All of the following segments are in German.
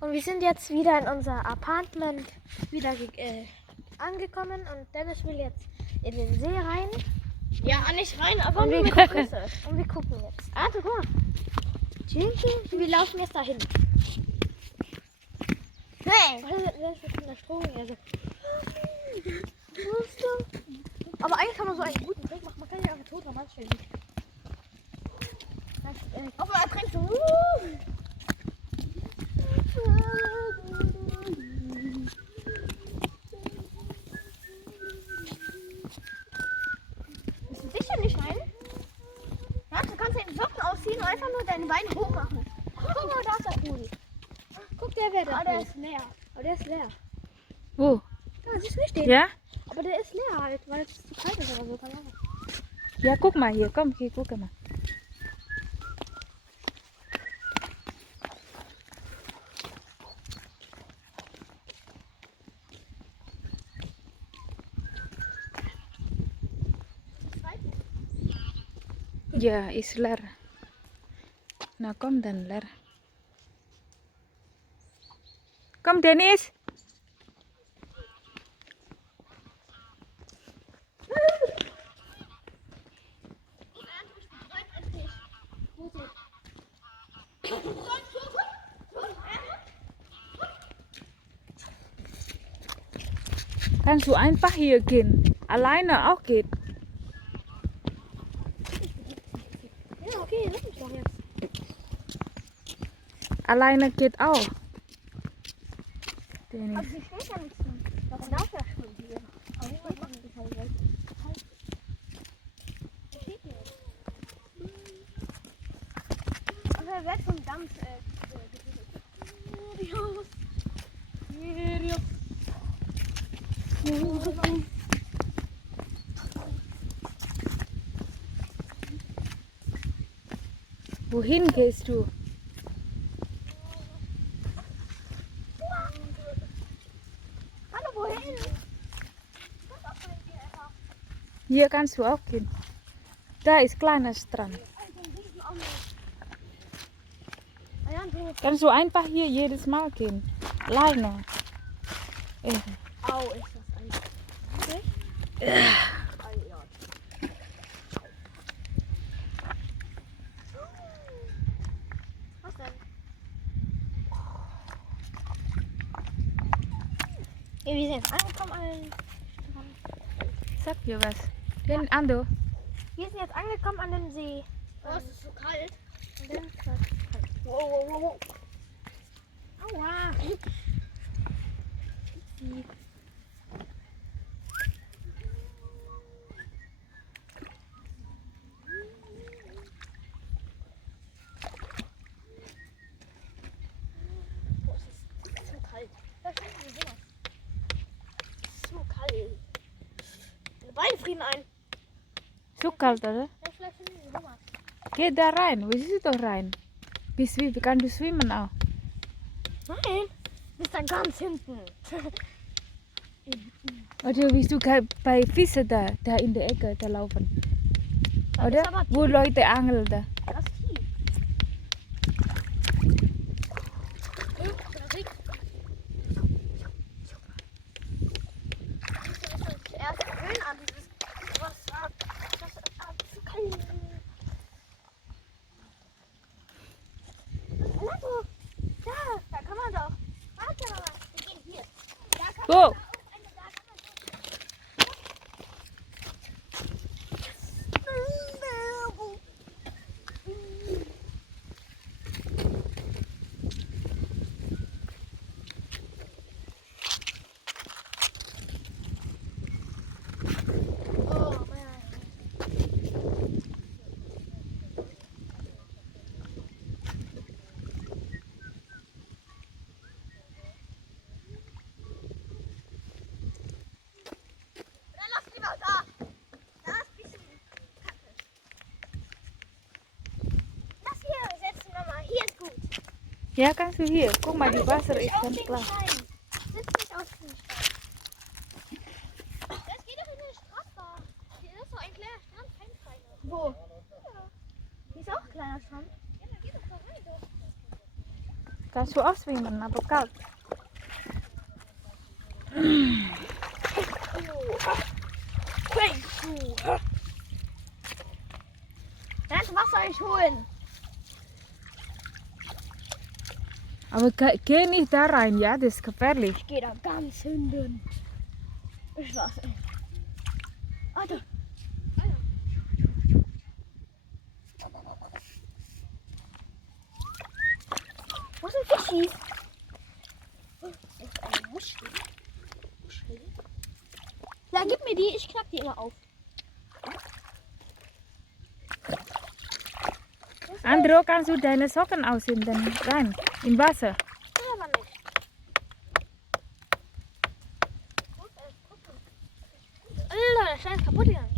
Und wir sind jetzt wieder in unser Apartment wieder angekommen und Dennis will jetzt in den See rein. Ja, nicht rein, aber Und wir gucken, und wir gucken jetzt. Ah, guck mal. Wir laufen jetzt dahin. Hey. Das ist von der Strom her so. Aber eigentlich kann man so einen guten Trick machen. Man kann ja einfach tot am Mann stellen. Auf mal trinkst du. Bist du sicher nicht rein? Ja, du kannst deine Socken ausziehen und einfach nur deine Beine hoch machen. Guck mal, da ist der Pool. Guck, der wäre Ah, da. der ist leer. Aber der ist leer. Wo? Ja, siehst du nicht den? Ja? Aber der ist leer halt, weil es zu kalt ist oder so. Keine Ahnung. Ja, guck mal hier. Komm, hier, guck mal. Ja, is leer. Nou, kom dan, leer. Kom, Dennis. Kannst du einfach hier gehen? Alleine auch geht. Ja, okay, lass mich doch jetzt. Alleine geht auch. Dennis. Aber hier steht ja nichts drin. Warum darf er schon hier? Aber niemand macht das halt jetzt. Was steht hier? Also er wird vom Dampf Wohin gehst du? Hallo, wohin? Hier kannst du auch gehen. Da ist kleiner Strand. Kannst du einfach hier jedes Mal gehen. Alleine. Au, ist das eigentlich. Was denn? Ja, wir sind jetzt angekommen Sag dir was. Den Ando. Wir sind jetzt angekommen an dem See. Oh, es ist so kalt. Und dann ist es kalt. Wow, wow, wow, wow. Aua. Oh, es ist so kalt. Da steht ein Sowas. So kalt. Meine Beine frieren ein. Zo kalt, oder? Ja, vielleicht finden wir sowas. Geh da rein. Wir sind doch rein. Kannst du schwimmen auch? Nein, bist da ganz hinten. Oder willst du bei Fische da in der Ecke da laufen? Das Oder? ist aber Wo Leute angeln da. Das ist tief. Da riecht es. Erst gewöhnen an dieses Wasser. Das ist zu kalt. Hallo. Da kann man doch. Warte mal. Wir gehen hier. Da kann man Wo? da auch eine, da kann man Oh, man. Dann lass lieber da. Da ist ein bisschen Kacke. Das hier setzen wir mal. Hier ist gut. Ja, kannst du hier. Guck mal, die Wasser Sitz ist nicht auf ganz den klar. Stein. Sitz nicht auf den Stein. Das geht doch in den Strandbad. Hier ist so ein kleiner Strand, kein Steine. Wo? Ja. Hier ist auch ein kleiner Strand. Ja, dann geh doch da rein. Kannst du auch schwimmen, aber kalt. Das Wasser ich holen. Aber geh nicht da rein, ja? Das ist gefährlich. Ich gehe da ganz hinten. Ich weiß nicht. Alter. Wo sind Fischis? Das ist eine Muschel. Ja, gib mir die, ich knack die immer auf. Andro, kannst du deine Socken ausziehen, dann rein, im Wasser. Ja, aber nicht. Alter, der Stein ist kaputt gegangen.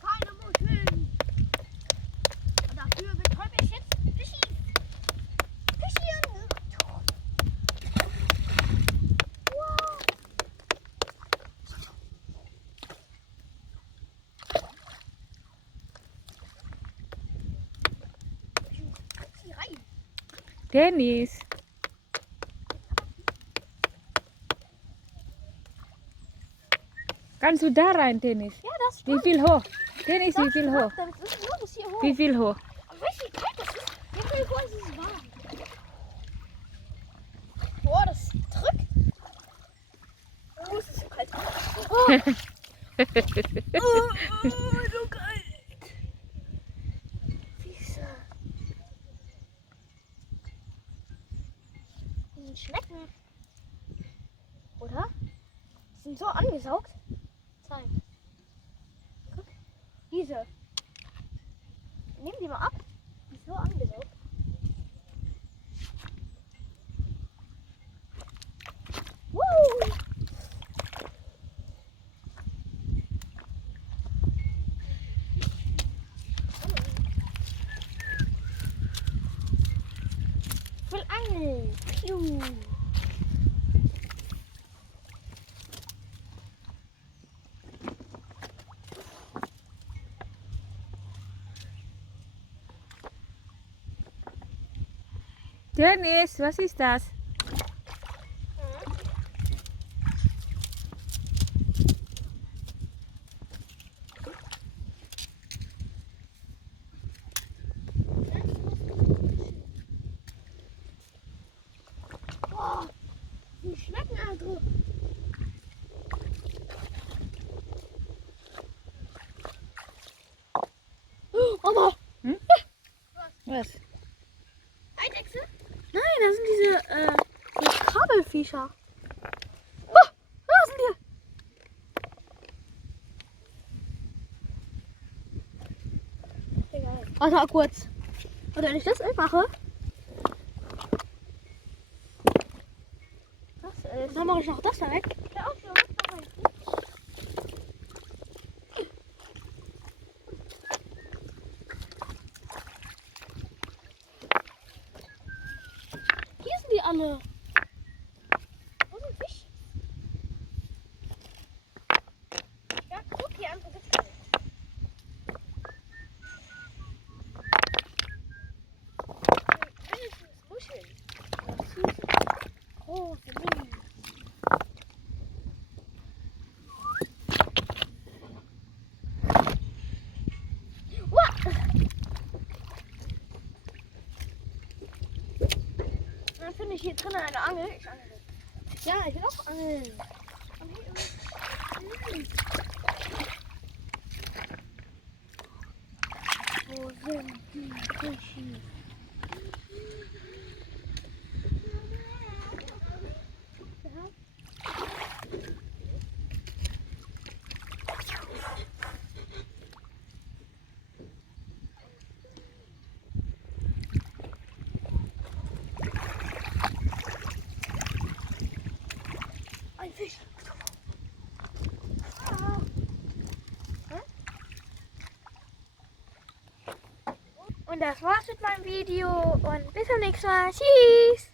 Keine Muscheln. Und dafür betäube ich jetzt Fischis. Fischchen. Wow. Fisch rein. Dennis. Kannst du da rein, Dennis? Ja, das ist Wie viel hoch? Dennis, wie viel hoch? Das ist nur bis hier hoch. Wie viel hoch? Aber weißt du, wie kalt das ist? Ja, stell dir vor, es ist warm. Boah, das drückt. Oh, es ist so kalt. So kalt. Füße. Die sind Schnecken. Oder? Die sind so angesaugt. Zeig. Guck. Diese. Nimm die mal ab. Die ist so angesaugt. Woo! Ich will angeln. Piu. Dennis, was ist das? Boah, die Schnecken alle drin. Mama! Was? Eidechse? Nein, das sind diese Krabbelfischer. Oh, da sind die. Egal. Warte mal kurz. Und wenn ich das mache, dann mache ich noch das da weg. Hier sind die alle. Wo sind Fisch? Ja, guck hier an. Mindestens Muscheln. Süße. Große Mini. Dann finde ich hier drinnen eine Angel. Ich angel. Ja, ich will auch angeln. Wo sind die Fische? Ein Fisch. Und das war's mit meinem Video und bis zum nächsten Mal. Tschüss!